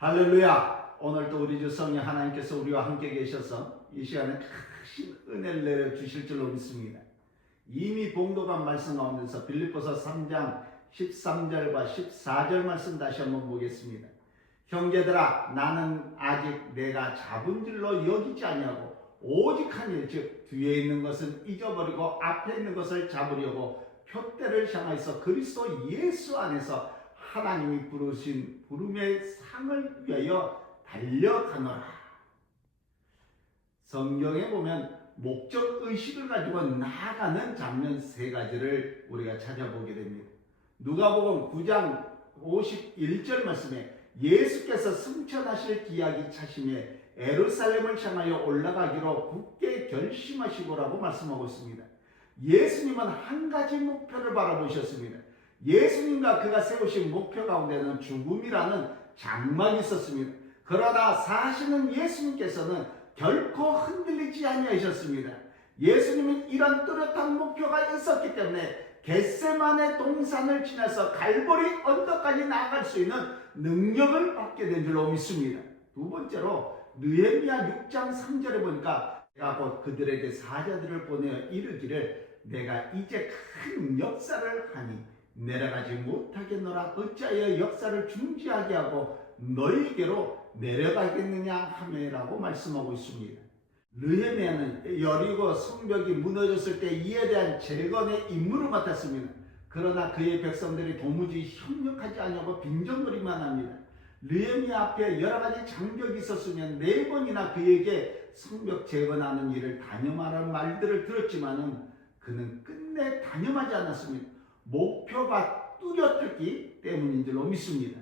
할렐루야! 오늘도 우리 주 성령 하나님께서 우리와 함께 계셔서 이 시간에 크신 은혜를 내려주실 줄로 믿습니다. 이미 봉독한 말씀 가운데서 빌립보서 3장 13절과 14절 말씀 다시 한번 보겠습니다. 형제들아, 나는 아직 내가 잡은 줄로 여기지 아니하고 오직 한 일, 즉 뒤에 있는 것은 잊어버리고 앞에 있는 것을 잡으려고 표대를 향하여서 그리스도 예수 안에서 하나님이 부르신 부름의 상을 위하여 달려가노라. 성경에 보면 목적 의식을 가지고 나아가는 장면 세 가지를 우리가 찾아보게 됩니다. 누가복음 9장 51절 말씀에 예수께서 승천하실 기약이 차심에 예루살렘을 향하여 올라가기로 굳게 결심하시고라고 말씀하고 있습니다. 예수님은 한 가지 목표를 바라보셨습니다. 예수님과 그가 세우신 목표 가운데는 죽음이라는 장막이 있었습니다. 그러나 사실은 예수님께서는 결코 흔들리지 아니하셨습니다. 예수님은 이런 뚜렷한 목표가 있었기 때문에 겟세마네 동산을 지나서 갈보리 언덕까지 나아갈 수 있는 능력을 받게 된 줄로 믿습니다. 두 번째로 느헤미야 6장 3절에 보니까 내가 곧 그들에게 사자들을 보내어 이르기를 내가 이제 큰 역사를 하니 내려가지 못하겠노라. 어찌하여 역사를 중지하게 하고 너희에게로 내려가겠느냐 하매라고 말씀하고 있습니다. 느헤미야는 여리고 성벽이 무너졌을 때 이에 대한 재건의 임무를 맡았습니다. 그러나 그의 백성들이 도무지 협력하지 않냐고 빈정거리만 합니다. 느헤미야 앞에 여러 가지 장벽이 있었으면 4번이나 그에게 성벽 재건하는 일을 단념하라는 말들을 들었지만은 그는 끝내 단념하지 않았습니다. 목표가 뚜렷했기 때문인 줄로 믿습니다.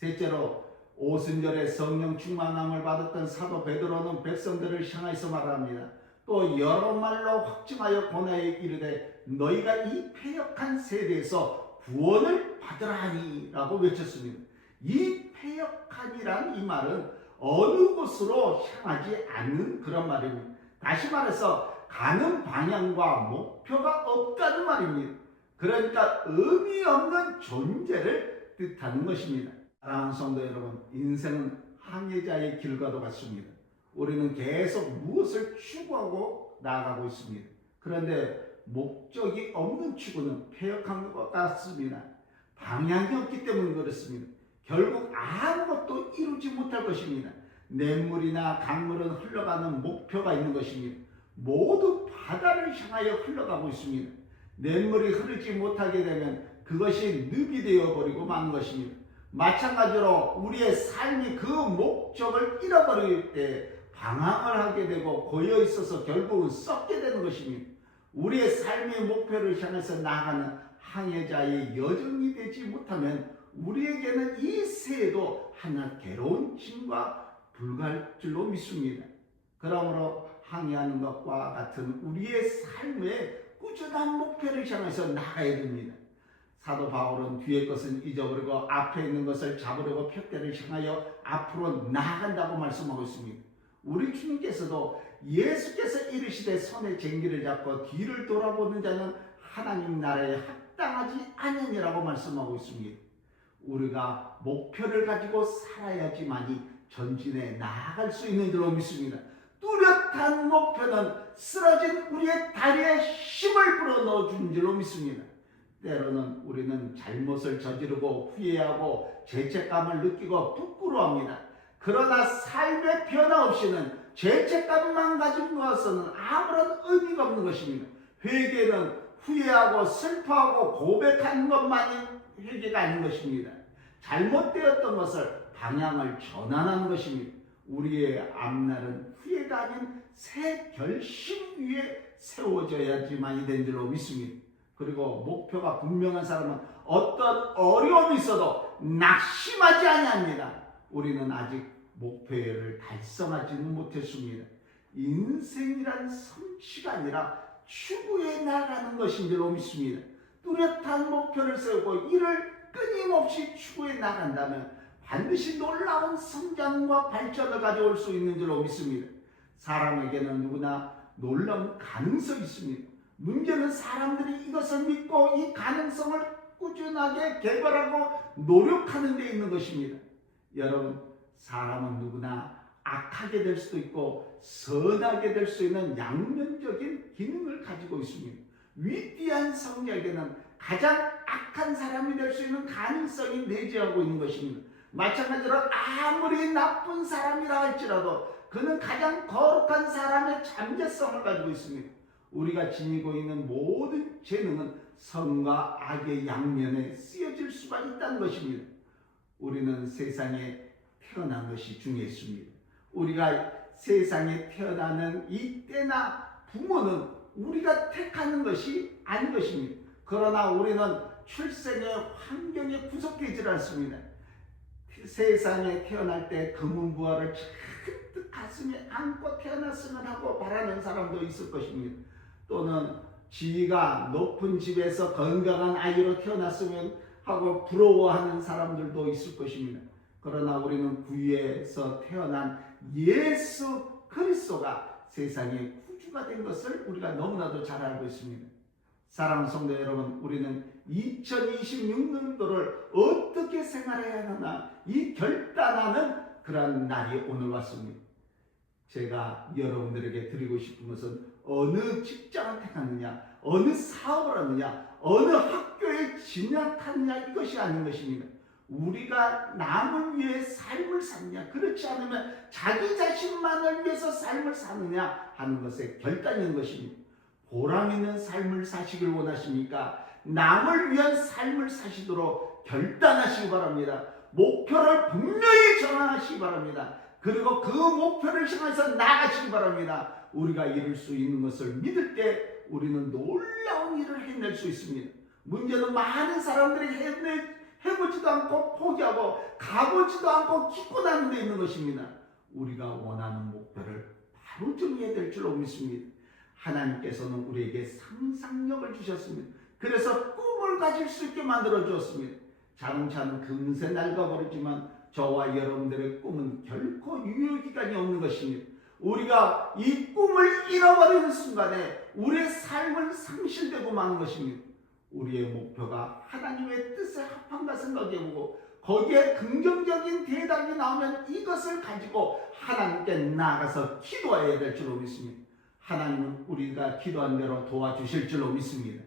셋째로 오순절에 성령 충만함을 받았던 사도 베드로는 백성들을 향하여서 말합니다. 또 여러 말로 확증하여 권하여 이르되 너희가 이 패역한 세대에서 구원을 받으라니 라고 외쳤습니다. 이 패역한이란 이 말은 어느 곳으로 향하지 않는 그런 말입니다. 다시 말해서 가는 방향과 목표가 없다는 말입니다. 그러니까 의미 없는 존재를 뜻하는 것입니다. 사랑하는 성도 여러분, 인생은 항해자의 길과도 같습니다. 우리는 계속 무엇을 추구하고 나아가고 있습니다. 그런데 목적이 없는 추구는 패역한 것 같습니다. 방향이 없기 때문에 그렇습니다. 결국 아무것도 이루지 못할 것입니다. 냇물이나 강물은 흘러가는 목표가 있는 것입니다. 모두 바다를 향하여 흘러가고 있습니다. 냇물이 흐르지 못하게 되면 그것이 늪이 되어버리고 마는 것입니다. 마찬가지로 우리의 삶이 그 목적을 잃어버릴 때 방황을 하게 되고 고여 있어서 결국은 썩게 되는 것입니다. 우리의 삶의 목표를 향해서 나아가는 항해자의 여정이 되지 못하면 우리에게는 이 새해도 하나 괴로운 짐과 불과할 줄로 믿습니다. 그러므로 항해하는 것과 같은 우리의 삶의 꾸준한 목표를 향해서 나가야 됩니다. 사도 바울은 뒤의 것은 잊어버리고 앞에 있는 것을 잡으려고 표대를 향하여 앞으로 나아간다고 말씀하고 있습니다. 우리 주님께서도 예수께서 이르시되 손에 쟁기를 잡고 뒤를 돌아보는 자는 하나님 나라에 합당하지 않으니라고 말씀하고 있습니다. 우리가 목표를 가지고 살아야지만이 전진해 나아갈 수 있는 줄로 믿습니다. 뚜렷한 목표는 쓰러진 우리의 다리에 힘을 불어넣어 주는 줄로 믿습니다. 때로는 우리는 잘못을 저지르고 후회하고 죄책감을 느끼고 부끄러워합니다. 그러나 삶의 변화 없이는 죄책감만 가지고 와서는 아무런 의미가 없는 것입니다. 회개는 후회하고 슬퍼하고 고백하는 것만이 회개가 아닌 것입니다. 잘못되었던 것을 방향을 전환하는 것입니다. 우리의 앞날은 후회가 아닌 새 결심 위에 세워져야지만이 된 줄로 믿습니다. 그리고 목표가 분명한 사람은 어떤 어려움이 있어도 낙심하지 아니합니다. 우리는 아직 목표를 달성하지는 못했습니다. 인생이란 성취가 아니라 추구해 나가는 것인 줄로 믿습니다. 뚜렷한 목표를 세우고 이를 끊임없이 추구해 나간다면 반드시 놀라운 성장과 발전을 가져올 수 있는 줄로 믿습니다. 사람에게는 누구나 놀라운 가능성이 있습니다. 문제는 사람들이 이것을 믿고 이 가능성을 꾸준하게 개발하고 노력하는 데 있는 것입니다. 여러분, 사람은 누구나 악하게 될 수도 있고 선하게 될 수 있는 양면적인 기능을 가지고 있습니다. 위대한 성령에게는 가장 악한 사람이 될 수 있는 가능성이 내재하고 있는 것입니다. 마찬가지로 아무리 나쁜 사람이라 할지라도 그는 가장 거룩한 사람의 잠재성을 가지고 있습니다. 우리가 지니고 있는 모든 재능은 선과 악의 양면에 쓰여질 수가 있다는 것입니다. 우리는 세상에 태어난 것이 중요했습니다. 우리가 세상에 태어나는 이 때나 부모는 우리가 택하는 것이 아닌 것입니다. 그러나 우리는 출생의 환경에 구속되지 않습니다. 세상에 태어날 때 금은부화를 잔뜩 가슴에 안고 태어났으면 하고 바라는 사람도 있을 것입니다. 또는 지위가 높은 집에서 건강한 아이로 태어났으면 하고 부러워하는 사람들도 있을 것입니다. 그러나 우리는 구유에서 태어난 예수 그리스도가 세상의 구주가 된 것을 우리가 너무나도 잘 알고 있습니다. 사랑하는 성도 여러분, 우리는 2026년도를 어떻게 생활해야 하나 이 결단하는 그런 날이 오늘 왔습니다. 제가 여러분들에게 드리고 싶은 것은 어느 직장을 택하느냐, 어느 사업을 하느냐, 어느 학교에 진학하느냐 이것이 아닌 것입니다. 우리가 남을 위해 삶을 사느냐, 그렇지 않으면 자기 자신만을 위해서 삶을 사느냐 하는 것에 결단이 있는 것입니다. 보람 있는 삶을 사시길 원하십니까? 남을 위한 삶을 사시도록 결단하시기 바랍니다. 목표를 분명히 정하시기 바랍니다. 그리고 그 목표를 향해서 나아가시기 바랍니다. 우리가 이룰 수 있는 것을 믿을 때 우리는 놀라운 일을 해낼 수 있습니다. 문제는 많은 사람들이 해보지도 않고 포기하고 가보지도 않고 기권하는 데 있는 것입니다. 우리가 원하는 목표를 바로 정해야 될 줄로 믿습니다. 하나님께서는 우리에게 상상력을 주셨습니다. 그래서 꿈을 가질 수 있게 만들어 주었습니다. 자동차는 금세 낡아버리지만 저와 여러분들의 꿈은 결코 유효기간이 없는 것입니다. 우리가 이 꿈을 잃어버리는 순간에 우리의 삶은 상실되고 마는 것입니다. 우리의 목표가 하나님의 뜻에 합한가 생각해보고 거기에 긍정적인 대답이 나오면 이것을 가지고 하나님께 나아가서 기도해야 될 줄로 믿습니다. 하나님은 우리가 기도한 대로 도와주실 줄로 믿습니다.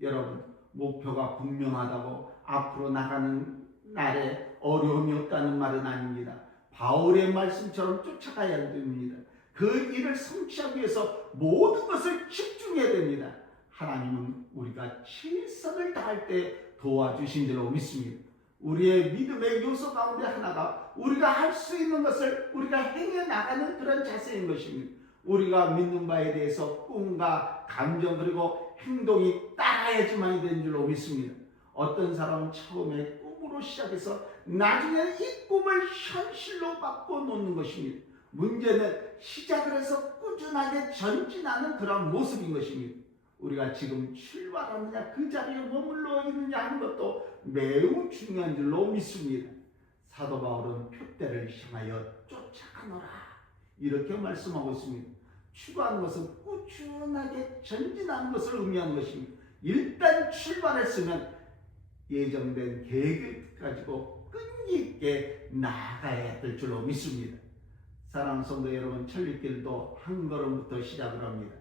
여러분, 목표가 분명하다고 앞으로 나가는 날에 어려움이 없다는 말은 아닙니다. 바울의 말씀처럼 쫓아가야 됩니다. 그 일을 성취하기 위해서 모든 것을 집중해야 됩니다. 하나님은 우리가 최선을 다할 때 도와주신 줄로 믿습니다. 우리의 믿음의 요소 가운데 하나가 우리가 할 수 있는 것을 우리가 행해 나가는 그런 자세인 것입니다. 우리가 믿는 바에 대해서 꿈과 감정 그리고 행동이 따라야지만이 되는 줄로 믿습니다. 어떤 사람은 처음에 꿈으로 시작해서 나중에는 이 꿈을 현실로 바꿔놓는 것입니다. 문제는 시작을 해서 꾸준하게 전진하는 그런 모습인 것입니다. 우리가 지금 출발하느냐 그 자리에 머물러 있느냐 하는 것도 매우 중요한 줄로 믿습니다. 사도 바울은 표대를 향하여 쫓아가노라 이렇게 말씀하고 있습니다. 추구하는 것은 꾸준하게 전진하는 것을 의미하는 것입니다. 일단 출발했으면 예정된 계획을 가지고 끈기 있게 나아가야 될 줄로 믿습니다. 사랑하는 성도 여러분, 천리길도 한 걸음부터 시작을 합니다.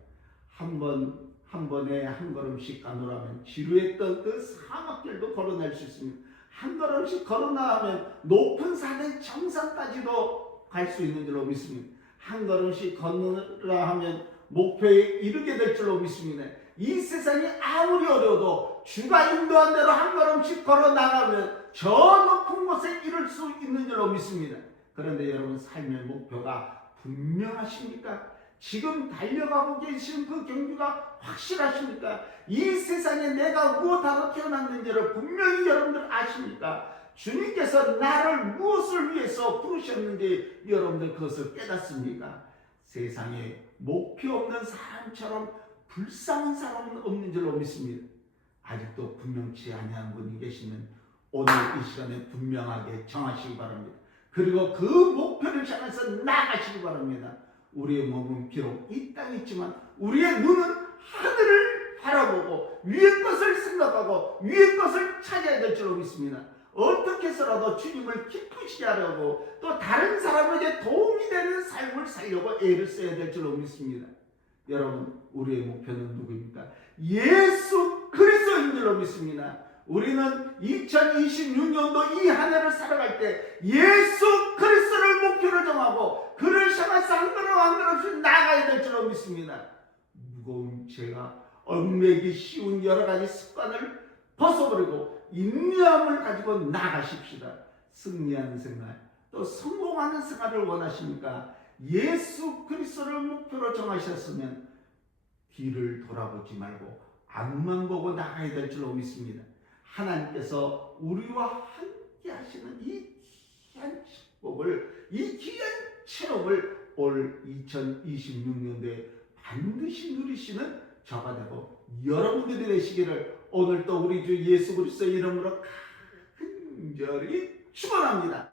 한 번에 한 걸음씩 가노라면 지루했던 그 사막길도 걸어낼 수 있습니다. 한 걸음씩 걸어나가면 높은 산의 정상까지도 갈 수 있는 줄로 믿습니다. 한 걸음씩 걷느라 하면 목표에 이르게 될 줄로 믿습니다. 이 세상이 아무리 어려워도 주가 인도한 대로 한 걸음씩 걸어나가면 저 높은 곳에 이룰 수 있는 줄로 믿습니다. 그런데 여러분, 삶의 목표가 분명하십니까? 지금 달려가고 계신 그 경주가 확실하십니까? 이 세상에 내가 무엇하러 태어났는지를 분명히 여러분들 아십니까? 주님께서 나를 무엇을 위해서 부르셨는지 여러분들 그것을 깨닫습니까? 세상에 목표 없는 사람처럼 불쌍한 사람은 없는 줄로 믿습니다. 아직도 분명치 아니한 분이 계시면 오늘 이 시간에 분명하게 정하시기 바랍니다. 그리고 그 목표를 향해서 나가시기 바랍니다. 우리의 몸은 비록 이 땅에 있지만 우리의 눈은 하늘을 바라보고 위의 것을 생각하고 위의 것을 찾아야 될 줄로 믿습니다. 어떻게 해서라도 주님을 기쁘시게 하려고 또 다른 사람에게 도움이 되는 삶을 살려고 애를 써야 될 줄로 믿습니다. 여러분, 우리의 목표는 누구입니까? 예수 그리스도인 줄로 믿습니다. 우리는 2026년도 이 한 해를 살아갈 때 예수 그리스도를 목표로 정하고 그를 향해서 한 걸음 나아가야 될 줄로 믿습니다. 무거운 죄가 얽매기 쉬운 여러 가지 습관을 벗어버리고 인내함을 가지고 나가십시다. 승리하는 생활, 또 성공하는 생활을 원하십니까? 예수 그리스도를 목표로 정하셨으면 뒤를 돌아보지 말고 앞만 보고 나가야 될 줄로 믿습니다. 하나님께서 우리와 함께 하시는 이 귀한 축복을, 이 귀한 체험을 올 2026년도에 반드시 누리시는 저가 되고 여러분들이 되시기를 오늘 또 우리 주 예수 그리스도의 이름으로 간절히 축원합니다.